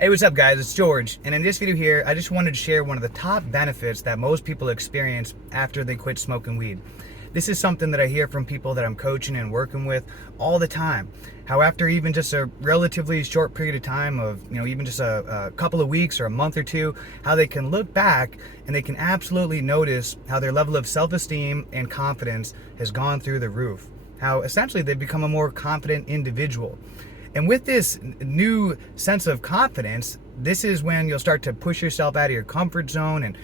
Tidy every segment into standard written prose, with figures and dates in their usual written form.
Hey, what's up guys? It's George, and in this video here, I just wanted to share one of the top benefits that most people experience after they quit smoking weed. This is something that I hear from people that I'm coaching and working with all the time. How after even just a relatively short period of time of, even just a couple of weeks or a month or two, how they can look back and they can absolutely notice how their level of self-esteem and confidence has gone through the roof. How essentially they've become a more confident individual. And with this new sense of confidence, this is when you'll start to push yourself out of your comfort zone and,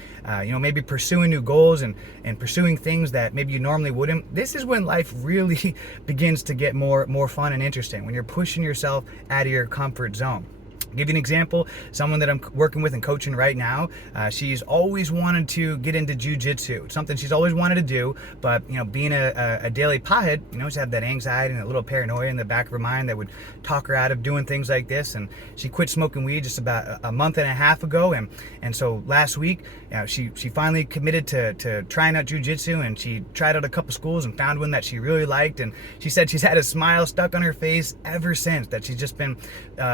maybe pursuing new goals and pursuing things that maybe you normally wouldn't. This is when life really begins to get more fun and interesting, when you're pushing yourself out of your comfort zone. I'll give you an example. Someone that I'm working with and coaching right now, she's always wanted to get into jiu-jitsu. It's something she's always wanted to do, but being a daily pothead, she's had that anxiety and a little paranoia in the back of her mind that would talk her out of doing things like this. And she quit smoking weed just about a month and a half ago, and so last week she finally committed to trying out jiu-jitsu, and she tried out a couple schools and found one that she really liked, and she said she's had a smile stuck on her face ever since, that she's just been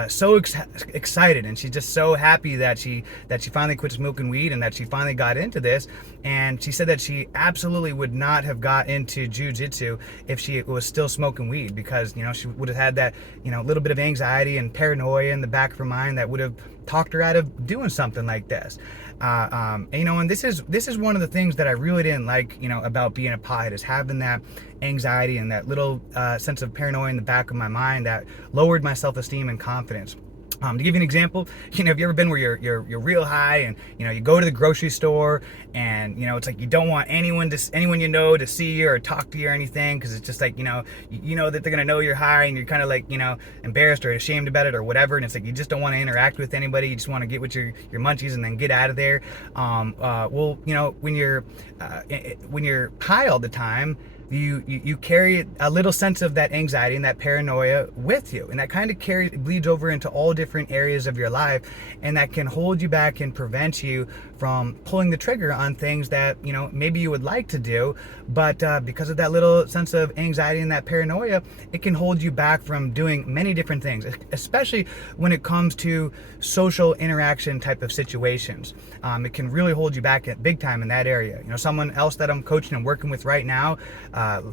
so excited, and she's just so happy that she finally quit smoking weed and that she finally got into this. And she said that she absolutely would not have got into jiu-jitsu if she was still smoking weed, because she would have had that little bit of anxiety and paranoia in the back of her mind that would have talked her out of doing something like this. And this is one of the things that I really didn't like about being a pothead, is having that anxiety and that little sense of paranoia in the back of my mind that lowered my self-esteem and confidence. To give you an example, have you ever been where you're real high, and you go to the grocery store, and it's like you don't want anyone to see you or talk to you or anything, because it's just like that they're gonna know you're high, and you're kind of like embarrassed or ashamed about it or whatever, and it's like you just don't want to interact with anybody. You just want to get with your munchies and then get out of there. When you're high all the time, you carry a little sense of that anxiety and that paranoia with you, and that kind of bleeds over into all different areas of your life, and that can hold you back and prevent you from pulling the trigger on things that maybe you would like to do, but because of that little sense of anxiety and that paranoia, it can hold you back from doing many different things, especially when it comes to social interaction type of situations. It can really hold you back at big time in that area. Someone else that I'm coaching and working with right now,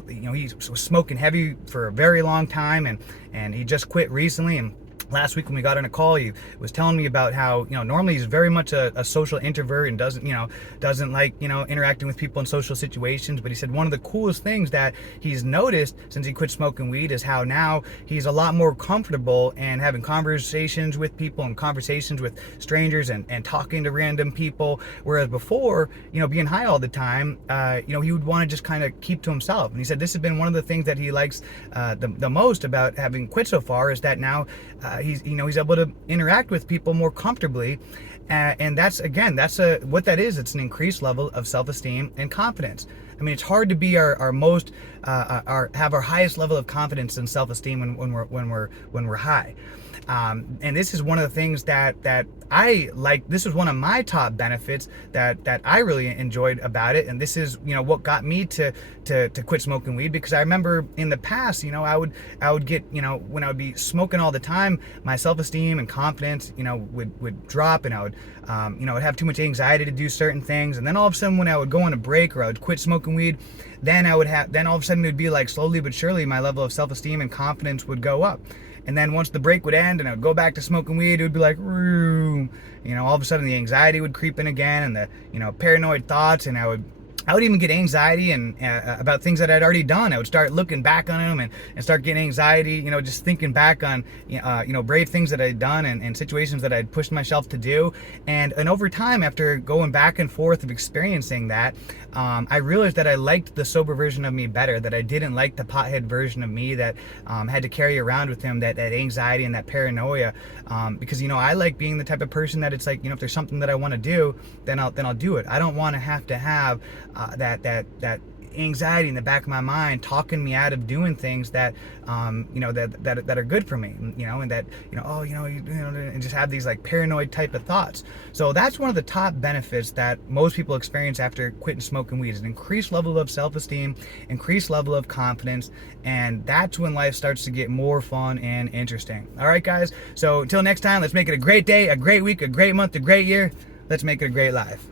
he was smoking heavy for a very long time, and he just quit recently. And last week when we got on a call, he was telling me about how normally he's very much a social introvert and doesn't like interacting with people in social situations, but he said one of the coolest things that he's noticed since he quit smoking weed is how now he's a lot more comfortable and having conversations with people and conversations with strangers and talking to random people, whereas before being high all the time, he would want to just kind of keep to himself. And he said this has been one of the things that he likes the most about having quit so far, is that now he's able to interact with people more comfortably, and that's what that is. It's an increased level of self-esteem and confidence. I mean, it's hard to be our most have our highest level of confidence and self-esteem when we're high. And this is one of the things that I like. This is one of my top benefits that I really enjoyed about it, and this is what got me to quit smoking weed. Because I remember in the past, I would get when I would be smoking all the time, my self-esteem and confidence would drop, and I would I'd have too much anxiety to do certain things, and then all of a sudden when I would go on a break or I would quit smoking weed, then all of a sudden it would be like slowly but surely my level of self-esteem and confidence would go up. And then once the break would end and I would go back to smoking weed, it would be like, all of a sudden the anxiety would creep in again, and the paranoid thoughts, and I would even get anxiety and about things that I'd already done. I would start looking back on them and start getting anxiety, just thinking back on, brave things that I'd done and situations that I'd pushed myself to do. And over time, after going back and forth of experiencing that, I realized that I liked the sober version of me better, that I didn't like the pothead version of me that had to carry around with him that anxiety and that paranoia, because I like being the type of person that it's like, if there's something that I want to do, then I'll do it. I don't want to have that anxiety in the back of my mind talking me out of doing things that that are good for me, and that and just have these like paranoid type of thoughts. So that's one of the top benefits that most people experience after quitting smoking weed, is an increased level of self-esteem, increased level of confidence, and that's when life starts to get more fun and interesting. All right, guys, so until next time, let's make it a great day, a great week, a great month, a great year. Let's make it a great life.